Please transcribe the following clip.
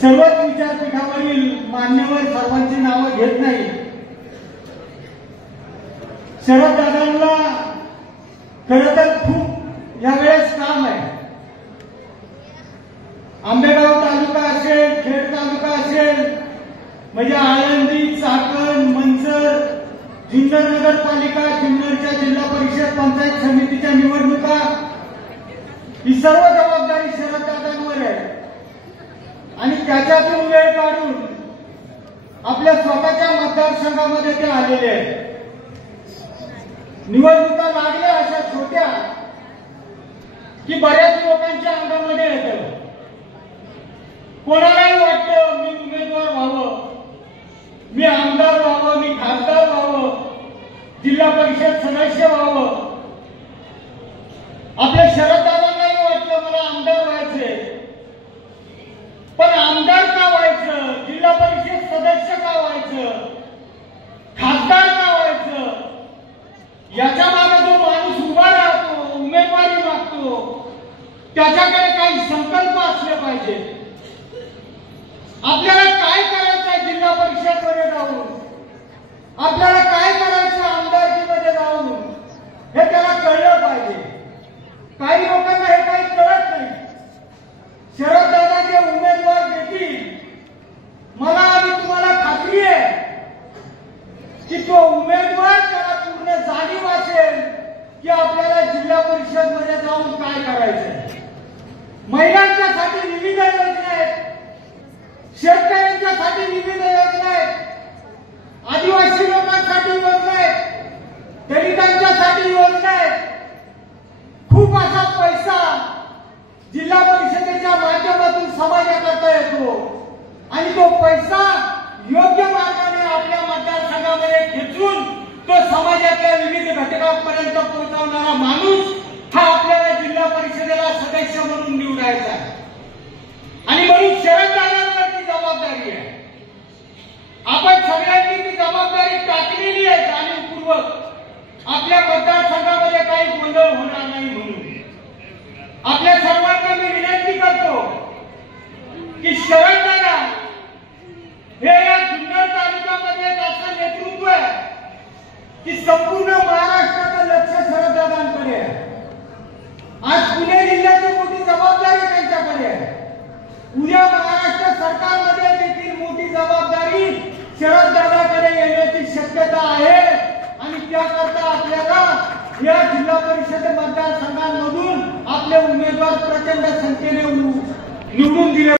सर्वच विचारपीठावरील मान्यवर सर्वांची नावं घेत नाही। शरद दादांना खरं तर खूप यावेळेस काम आहे। आंबेगाव तालुका असेल, खेड तालुका असेल, म्हणजे आळंदी, चाकण, मंचर, जुन्नर नगरपालिका, जुन्नरच्या जिल्हा परिषद पंचायत समितीच्या निवडणुका, ही सर्व जबाबदारी शरद दादांवर आहे। आणि त्याच्यातून वेळ काढून आपल्या स्वतःच्या मतदारसंघामध्ये ते आलेले आहेत। निवडणुका लागल्या अशा छोट्या की बऱ्याच लोकांच्या अंगामध्ये येतं। कोणालाही वाटतं मी उमेदवार व्हावं, मी आमदार व्हावं, मी खासदार व्हावं, जिल्हा परिषद सदस्य व्हावं। आपल्या शरद दादांनाही वाटलं मला आमदार व्हायचंय, पण आमदार का व्हायचं, जिल्हा परिषद सदस्य का व्हायचं, खासदार का व्हायचं, याच्या मागे जो माणूस उभा राहतो, उमेदवारी मागतो, त्याच्याकडे काही संकल्प असले पाहिजे। आपल्याला काय करायचं जिल्हा परिषदमध्ये जाऊन, आपल्याला काय करायचं आमदारकीमध्ये जाऊन, हे त्याला कळलं पाहिजे। काही लोकांना हे काही कळत नाही। शरद दादा जे उमेदवार देतील, मला आणि तुम्हाला खात्री आहे की तो उमेदवार त्याला पूर्ण जाणीव असेल की आपल्याला जिल्हा परिषद मध्ये जाऊन काय करायचंय। महिलांच्यासाठी विविध योजना आहेत, शेतकऱ्यांच्यासाठी विविध योजना आहेत, आदिवासी लोकांसाठी योजना आहेत, दलितांच्यासाठी योजना आहेत। खूप असा पैसा जिल्हा परिषदेच्या माध्यमातून समाजाकरता येतो आणि तो पैसा योग्य मार्गाने आपल्या मतदारसंघामध्ये खेचून तो समाजातल्या विविध घटकांपर्यंत पोहोचवणारा माणूस हा आपल्याला जिल्हा परिषदेला सदस्य म्हणून निवडायचा आहे। आणि म्हणून शरद दादांवरती जबाबदारी आहे। आपण सगळ्यांनी ती जबाबदारी टाकलेली आहे जाणीवपूर्वक, आपल्या मतदारसंघामध्ये काही गोंधळ होणार नाही म्हणून। आपल्या सर्वांना मी विनंती करतो की शरद दादा हे या जुन्नर तालुक्यामध्ये असं नेतृत्व आहे की संपूर्ण महाराष्ट्राचं लक्ष शरद दादांकडे आहे। आज पुणे जिल्ह्याची मोठी जबाबदारी त्यांच्याकडे आहे। उद्या महाराष्ट्र सरकारमध्ये देखील मोठी जबाबदारी शरद दादाकडे येण्याची शक्यता आहे। आणि त्याकरता आपल्याला या जिल्हा परिषद मतदारसंघांमधून आपले उमेदवार प्रचंड संख्येने निवडून दिले